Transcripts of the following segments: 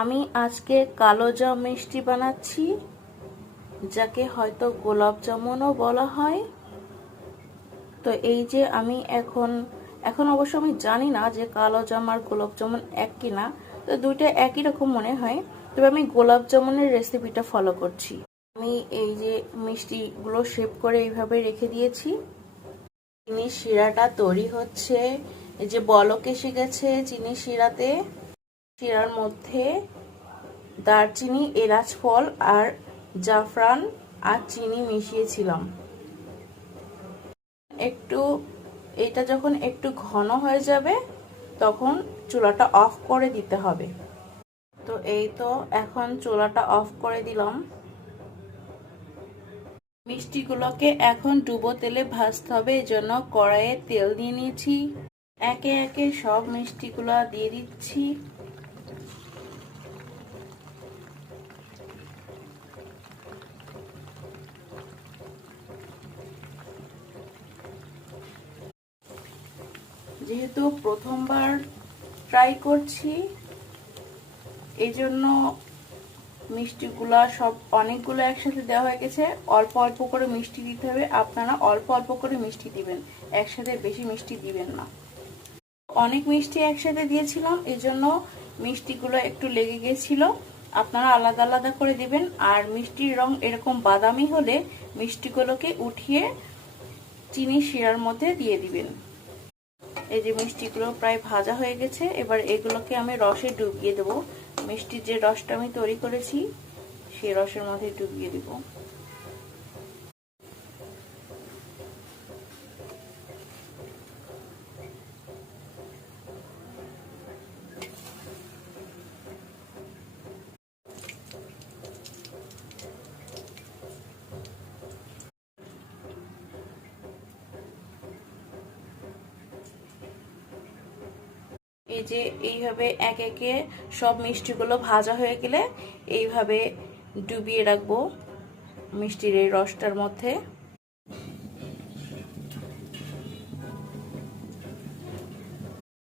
আমি আজকে কালো জাম মিষ্টি বানাচ্ছি, যাকে হয়তো গোলাপ জামুনও বলা হয়। তো এই যে আমি এখন এখন অবশ্য আমি জানি না যে কালো জাম আর গোলাপ জামুন এক কিনা তো দুইটা একই রকম মনে হয়। তবে আমি গোলাপ জামুনের রেসিপিটা ফলো করছি। আমি এই যে মিষ্টিগুলো শেপ করে এইভাবে রেখে দিয়েছি। চিনি শিরাটা তৈরি হচ্ছে, এই যে বলক এসে গেছে চিনি শিরাতে। শিরার মধ্যে দারচিনি, এলাচ, ফল আর জাফরান আর চিনি মিশিয়েছিলাম। একটু, এটা যখন একটু ঘন হয়ে যাবে, তখন চুলাটা অফ করে দিতে হবে। তো এই তো এখন চুলাটা অফ করে দিলাম। মিষ্টিগুলোকে এখন ডুবো তেলে ভাজতে হবে এই জন্য কড়াইয়ে তেল দিয়ে নিয়েছি। একে একে সব মিষ্টিগুলো দিয়ে দিচ্ছি। যেহেতু প্রথমবার ট্রাই করছি এই জন্য মিষ্টিগুলা সব অনেকগুলো একসাথে দেওয়া হয়ে গেছে। অল্প অল্প করে মিষ্টি দিতে হবে। আপনারা অল্প অল্প করে মিষ্টি দিবেন। একসাথে বেশি মিষ্টি দিবেন না। অনেক মিষ্টি একসাথে দিয়েছিলাম এই জন্য মিষ্টিগুলো একটু লেগে গেছিল। আপনারা আলাদা আলাদা করে দিবেন। আর মিষ্টির রং এরকম বাদামি হলে মিষ্টিগুলোকে উঠিয়ে চিনি শিরার মধ্যে দিয়ে দিবেন। এই যে মিষ্টিগুলো প্রায় ভাজা হয়ে গেছে, এবার এগুলোকে আমি রসে ডুবিয়ে দেবো। মিষ্টির যে রসটা আমি তৈরি করেছি, সেই রসের মধ্যে ডুবিয়ে দিব। এই যে এইভাবে এক একে সব মিষ্টিগুলো ভাজা হয়ে গেলে এইভাবে ডুবিয়ে রাখব মিষ্টির এই রসটার মধ্যে।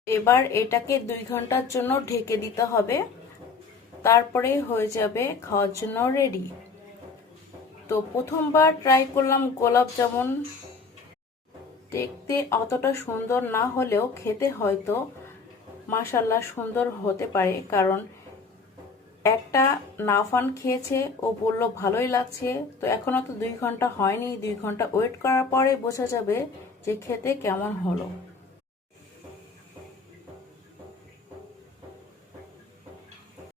এবার এটাকে দুই ঘণ্টার জন্য ঢেকে দিতে হবে। তারপরে হয়ে যাবে খাওয়ার জন্য রেডি তো প্রথমবার ট্রাই করলাম গোলাপ জামুন। দেখতে অতটা সুন্দর না হলেও খেতে হয়তো মাশাল্লাহ সুন্দর হতে পারে, কারণ একটা নাফান খেয়েছে, ও বলল ভালোই লাগছে। তো এখনও তো দুই ঘণ্টা হয়নি, দুই ঘণ্টা ওয়েট করার পরে বোঝা যাবে যে খেতে কেমন হলো।